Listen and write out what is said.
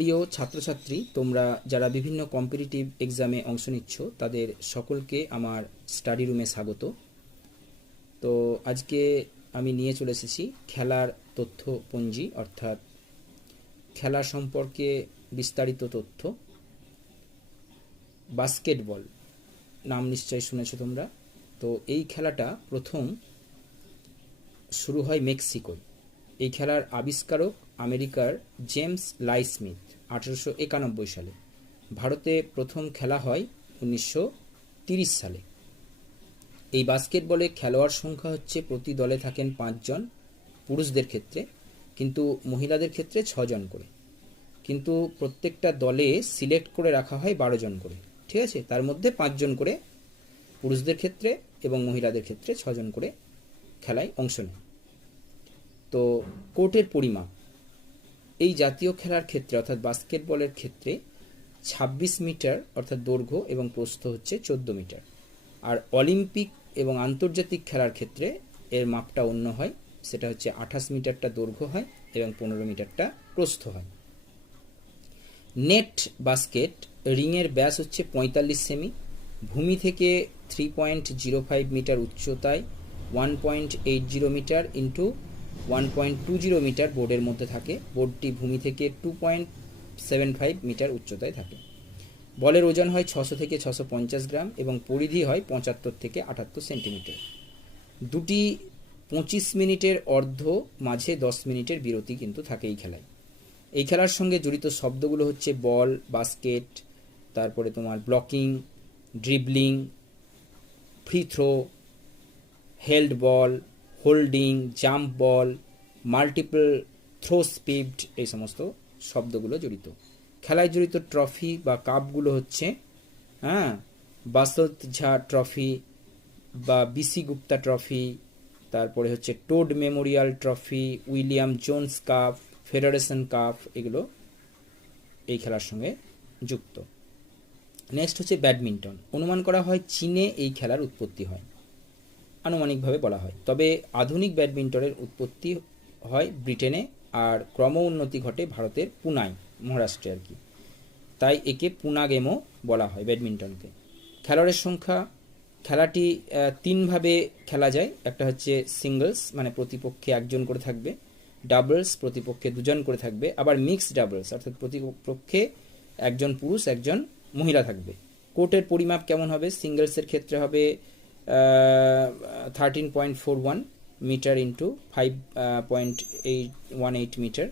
প্রিয় ছাত্রছাত্রী, তোমরা যারা বিভিন্ন কম্পিটিটিভ এক্সামে অংশ নিচ্ছ তাদের সকলকে আমার স্টাডি রুমে স্বাগত। তো আজকে আমি নিয়ে চলে এসেছি খেলার তথ্যপঞ্জি, অর্থাৎ খেলা সম্পর্কে বিস্তারিত তথ্য। বাস্কেটবল নাম নিশ্চয়ই শুনেছো তোমরা। তো এই খেলাটা প্রথম শুরু হয় মেক্সিকোয়। এই খেলার আবিষ্কারক আমেরিকার জেমস লাইসমিথ 1891 সালে। ভারতে প্রথম খেলা হয় 1930 সালে। এই বাস্কেটবলে খেলোয়াড় সংখ্যা হচ্ছে প্রতি দলে থাকেন 5 জন পুরুষদের ক্ষেত্রে, কিন্তু মহিলাদের ক্ষেত্রে 6 জন করে। কিন্তু প্রত্যেকটা দলে সিলেক্ট করে রাখা হয় 12 জন করে, ঠিক আছে। তার মধ্যে 5 জন করে পুরুষদের ক্ষেত্রে এবং মহিলাদের ক্ষেত্রে 6 জন করে খেলায় অংশ নেয়। তো কোর্টের পরিমাপ এই জাতীয় খেলার ক্ষেত্রে অর্থাৎ বাস্কেটবলের ক্ষেত্রে 26 মিটার অর্থাৎ দৈর্ঘ্য এবং প্রস্থ হচ্ছে 14 মিটার। আর অলিম্পিক এবং আন্তর্জাতিক খেলার ক্ষেত্রে এর মাপটা অন্য হয়, সেটা হচ্ছে 28 মিটারটা দৈর্ঘ্য হয় এবং 15 মিটারটা প্রস্থ হয়। নেট বাস্কেট রিংয়ের ব্যাস হচ্ছে 45 সেমি, ভূমি থেকে 3.05 মিটার উচ্চতায় 1.80 মিটার ইন্টু 1.20 মিটার বোর্ডের মধ্যে থাকে। বোর্ডটি ভূমি থেকে 2.75 মিটার উচ্চতায় থাকে। বলের ওজন হয় 600 থেকে 650 গ্রাম এবং পরিধি হয় 75 থেকে 78 সেন্টিমিটার। দুটি 25 মিনিটের অর্ধ, মাঝে 10 মিনিটের বিরতি কিন্তু থাকে এই খেলায়। এই খেলার সঙ্গে জড়িত শব্দগুলো হচ্ছে বল, বাস্কেট, তারপরে তোমার blocking, dribbling, free throw, held ball, holding, jump ball, multiple throw speed, এই সমস্ত শব্দগুলো জড়িত। খেলায় জড়িত ট্রফি বা কাপগুলো হচ্ছে বাসন্ত ঝা ট্রফি বা বিসি গুপ্তা ট্রফি, তারপরে হচ্ছে towed Memorial trophy, William Jones cup, federation cup, এগুলো এই খেলার সঙ্গে যুক্ত। নেক্সট হচ্ছে ব্যাডমিন্টন। অনুমান করা হয় চীনে এই খেলার উৎপত্তি হয়, আনুমানিকভাবে বলা হয়। তবে আধুনিক ব্যাডমিন্টনের উৎপত্তি হয় ব্রিটেনে, আর ক্রম উন্নতি ঘটে ভারতের পুনায়, মহারাষ্ট্রে আর কি। তাই একে পুনা গেমও বলা হয় ব্যাডমিন্টনকে। খেলোয়াড়ের সংখ্যা, খেলাটি 3 ভাবে খেলা যায়। একটা হচ্ছে সিঙ্গলস, মানে প্রতিপক্ষে 1 জন করে থাকবে, ডাবলস প্রতিপক্ষে 2 জন করে থাকবে, আবার মিক্সড ডাবলস অর্থাৎ প্রতিপক্ষে 1 জন পুরুষ 1 জন মহিলা থাকবে। কোর্টের পরিমাপ কেমন হবে? সিঙ্গলসের ক্ষেত্রে হবে 13.41 মিটার ইন্টু 5.18 মিটার,